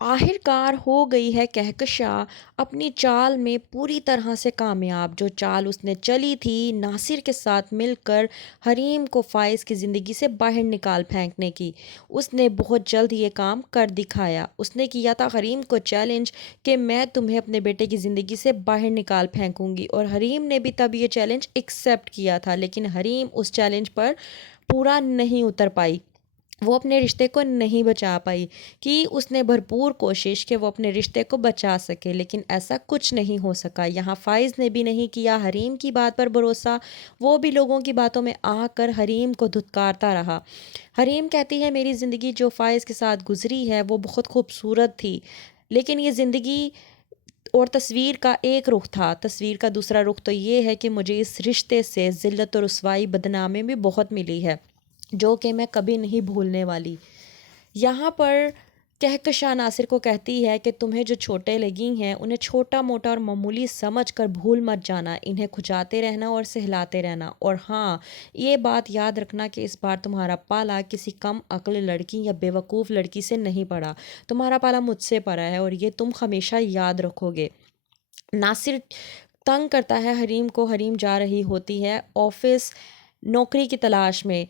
آخرکار ہو گئی ہے کہکشاں اپنی چال میں پوری طرح سے کامیاب۔ جو چال اس نے چلی تھی ناصر کے ساتھ مل کر حریم کو فائز کی زندگی سے باہر نکال پھینکنے کی، اس نے بہت جلد یہ کام کر دکھایا۔ اس نے کیا تھا حریم کو چیلنج کہ میں تمہیں اپنے بیٹے کی زندگی سے باہر نکال پھینکوں گی، اور حریم نے بھی تب یہ چیلنج ایکسیپٹ کیا تھا، لیکن حریم اس چیلنج پر پورا نہیں اتر پائی۔ وہ اپنے رشتے کو نہیں بچا پائی کہ اس نے بھرپور کوشش کہ وہ اپنے رشتے کو بچا سکے، لیکن ایسا کچھ نہیں ہو سکا۔ یہاں فائز نے بھی نہیں کیا حریم کی بات پر بھروسہ، وہ بھی لوگوں کی باتوں میں آ کر حریم کو دھتکارتا رہا۔ حریم کہتی ہے میری زندگی جو فائز کے ساتھ گزری ہے وہ بہت خوبصورت تھی، لیکن یہ زندگی اور تصویر کا ایک رخ تھا، تصویر کا دوسرا رخ تو یہ ہے کہ مجھے اس رشتے سے ذلت و رسوائی بدنامی بھی بہت ملی ہے، جو کہ میں کبھی نہیں بھولنے والی۔ یہاں پر کہکشاں ناصر کو کہتی ہے کہ تمہیں جو چھوٹے لگی ہیں انہیں چھوٹا موٹا اور معمولی سمجھ کر بھول مت جانا، انہیں کھجاتے رہنا اور سہلاتے رہنا، اور ہاں یہ بات یاد رکھنا کہ اس بار تمہارا پالا کسی کم عقل لڑکی یا بیوقوف لڑکی سے نہیں پڑا، تمہارا پالا مجھ سے پڑا ہے، اور یہ تم ہمیشہ یاد رکھو گے۔ ناصر تنگ کرتا ہے حریم کو، حریم جا رہی ہوتی ہے آفس نوکری کی تلاش میں۔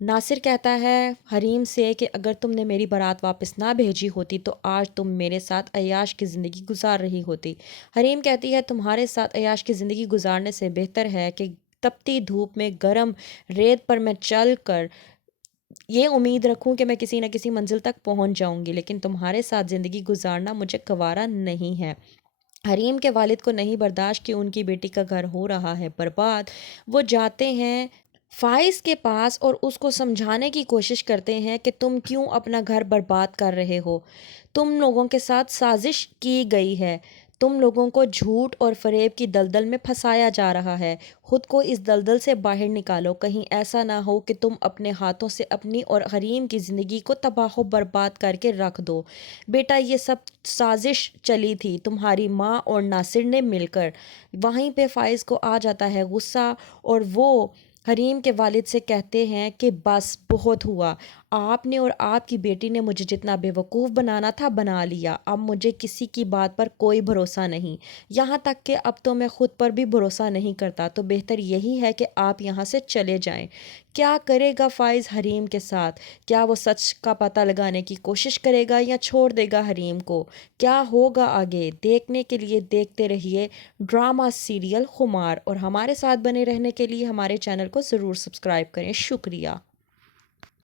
ناصر کہتا ہے حریم سے کہ اگر تم نے میری بارات واپس نہ بھیجی ہوتی تو آج تم میرے ساتھ عیاش کی زندگی گزار رہی ہوتی۔ حریم کہتی ہے تمہارے ساتھ عیاش کی زندگی گزارنے سے بہتر ہے کہ تپتی دھوپ میں گرم ریت پر میں چل کر یہ امید رکھوں کہ میں کسی نہ کسی منزل تک پہنچ جاؤں گی، لیکن تمہارے ساتھ زندگی گزارنا مجھے گوارا نہیں ہے۔ حریم کے والد کو نہیں برداشت کہ ان کی بیٹی کا گھر ہو رہا ہے برباد۔ وہ جاتے ہیں فائز کے پاس اور اس کو سمجھانے کی کوشش کرتے ہیں کہ تم کیوں اپنا گھر برباد کر رہے ہو، تم لوگوں کے ساتھ سازش کی گئی ہے، تم لوگوں کو جھوٹ اور فریب کی دلدل میں پھنسایا جا رہا ہے، خود کو اس دلدل سے باہر نکالو، کہیں ایسا نہ ہو کہ تم اپنے ہاتھوں سے اپنی اور حریم کی زندگی کو تباہ و برباد کر کے رکھ دو۔ بیٹا یہ سب سازش چلی تھی تمہاری ماں اور ناصر نے مل کر۔ وہیں پہ فائز کو آ جاتا ہے غصہ، اور وہ حریم کے والد سے کہتے ہیں کہ بس بہت ہوا، آپ نے اور آپ کی بیٹی نے مجھے جتنا بیوقوف بنانا تھا بنا لیا، اب مجھے کسی کی بات پر کوئی بھروسہ نہیں، یہاں تک کہ اب تو میں خود پر بھی بھروسہ نہیں کرتا، تو بہتر یہی ہے کہ آپ یہاں سے چلے جائیں۔ کیا کرے گا فائز حریم کے ساتھ؟ کیا وہ سچ کا پتہ لگانے کی کوشش کرے گا یا چھوڑ دے گا حریم کو؟ کیا ہوگا آگے دیکھنے کے لیے دیکھتے رہیے ڈرامہ سیریل خمار، اور ہمارے ساتھ بنے رہنے کے لیے ہمارے چینل کو ضرور سبسکرائب کریں۔ شکریہ۔